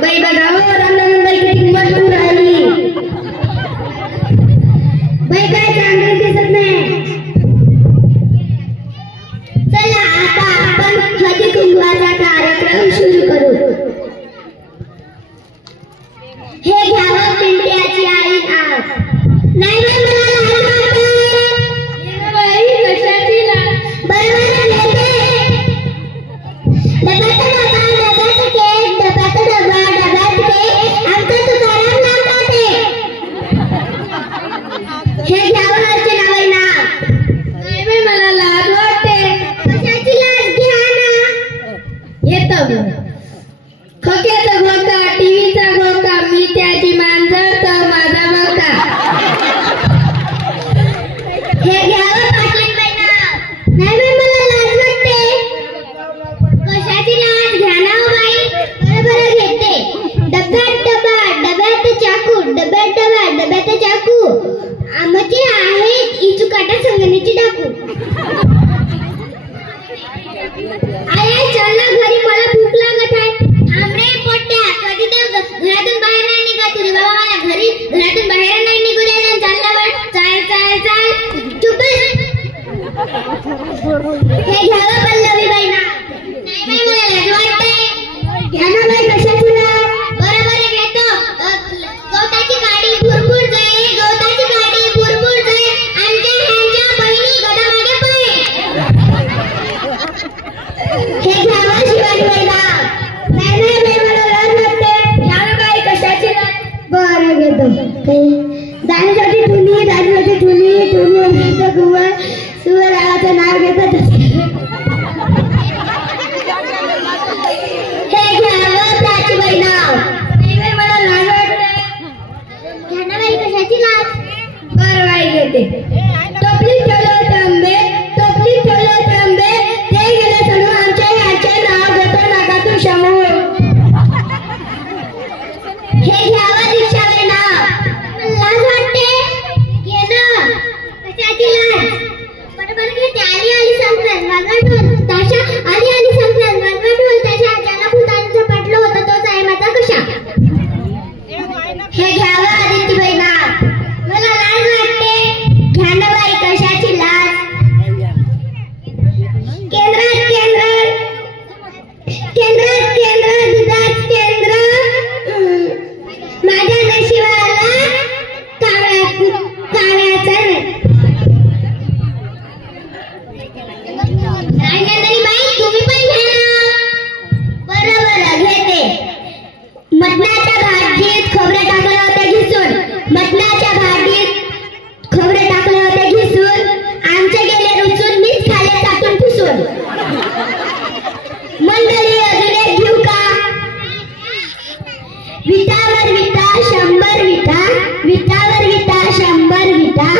बाई बघा हो रामनंदनबाई किती मजबूर राहिली. बाई काय चांगलं दिसत नाही. चला आता आपण हळदी कुंकवाचा कार्यक्रम सुरू करू. हे घ्यावं पिंट्याची आई नाव. नाही मला लाज वाटते. बाई कशाची लाज. बरोबर घेते. खोक्याचा घोका, टीव्हीचा घोका, मी त्याची मांजर तर माझा मका. हे घ्यावं पाटील बाई नाव. नाही बाई मला लाज वाटते. कशाची लाज. घ्या ना बाई. बरोबर घेते. डब्यात डबा, डब्यात चाकू, डब्यात डबा, डब्यात चाकू. आमचे आहेत इचुकाटा संगणीची डाकू. आई चल ना घरी, मला भूक लागत आहे. थांब रे पोट्या, कधी तर घरातून बाहेर नाही निघत. तुझे बाबा मला घरातून बाहेर नाही निघू देणार. चालला बघ. चाल चाल चाल. चुप. हे घ्यावं पल्लवी बाई ना. नाही बाई मला लाज वाटते. घ्या ना बाई. कशाची लाज. बरोबर घेतो. गवताची गाडी भुरभुर जाई, गवताची गाडी भुरभुर जाई. आमच्या ह्यांच्या बहिणी गडामागे पळे. हे घ्यावं शिवाजी बाई नाव. नाही नाही बाई मला लाज वाटते. घ्यावं बाई. कशाची लाज. बरं घेतो. दाण्यासाठी ठुली, दाण्यासाठी ठुली, ठुलीवर घेतो गुवर. सुवराचं नाव घेतो. हे घ्यावं प्राचीबाई नाव. नाही बाई मला लाज वाटते. घ्या ना बाई. कशाची लाज. बरं बाई घेते. टोपली ठेवलो तांबे, टोपली ठेवलो तांबे. ते गेले सणू आमच्या ह्याचे नाव घेतो नका तू शमू. हे घ्यावं दीक्षाबाई नाव. लाज वाटते. घे ना. कशाची लाज. बरोबर घेते. आली आली संक्रांत वाजवा ढोल ताशा. आली आली संक्रांत वाजवा ढोल ताशा. ज्याला भूताचं पटलं होतं तोच आहे माझा कशा. हे घ्यावं आदित्यबाई नाव. मला लाज वाटते. घ्या ना बाई. कशाची लाज. केंद्रात दुधात केंद्र. माझ्या नशिबाला काव्याचा रांजणबाई बाई तुम्ही पण घ्या. बरोबर घेते. मटणाच्या भाजीत खोबरे टाकले होते घिसून. मटणाच्या भाजीत खोबरे टाकले होते घिसून. आमचे गेले रुचून, मीच खाले चाटून पुसून. मंडळी अजून एक घेऊ का. विटावर विटा 100 विटा, विटावर विटा 100 विटा.